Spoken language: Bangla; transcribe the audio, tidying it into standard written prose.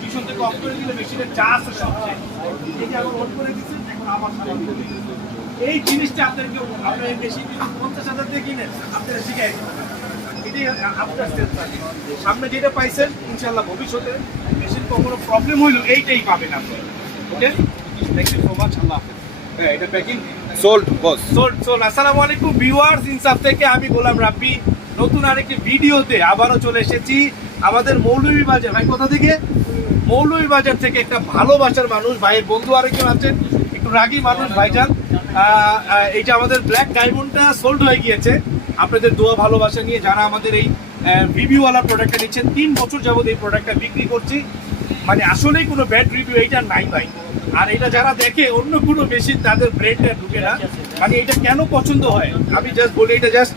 পিছন থেকে অফ করে দিলে মেশিনের যা আছে সব শেষ। এই যে আবার অন করে দিচ্ছেন, এখন আবার সামনে দিচ্ছেন। এই জিনিসটা আপনাকে আপনার এই মেশিন যদি 50,000 দিয়ে কিনেন, আপনারা শিখাই দিবেন। এটাই আপনার সেলস থাকে। সামনে যেটা পাইছেন ইনশাআল্লাহ ভবিষ্যতে মেশিন কখনো প্রবলেম হইলো এইটাই পাবেন আপনি। ওকে, থ্যাংক ইউ সো মাচ। আল্লাহ হাফেজ। হ্যাঁ, এটা প্যাকিং সোল্ড বস। সোল্ড। আসসালামু আলাইকুম ভিউয়ার্স, ইনসাফ থেকে আমি গোলাম রাব্বি নতুন আরেকটি ভিডিওতে আবারও চলে এসেছি। আমাদের মৌলভীবাজার, ভাই কোথা থেকে? মৌলভীবাজার থেকে একটা ভালোবাসার মানুষ, ভাইয়ের বন্ধু আরেকজন আছেন, একটু রাগী মানুষ ভাইজান। এইটা আমাদের ব্ল্যাক ডায়মন্ডটা সোল্ড হয়ে গিয়েছে। আপনাদের দোয়া ভালোবাসা নিয়ে যারা আমাদের এই রিভিউওয়ালা প্রোডাক্টটা নিচ্ছেন, 3 বছর যাবত এই প্রোডাক্টটা বিক্রি করছি। মানে আসলেই কোনো ব্যাড রিভিউ এইটা নাই ভাই। আর এটা যারা দেখে অন্য কোনো মেশিন তাদের ব্রেনটা ঢুকে না। মানে এটা কেন পছন্দ হয় আমি জাস্ট বলি, এটা জাস্ট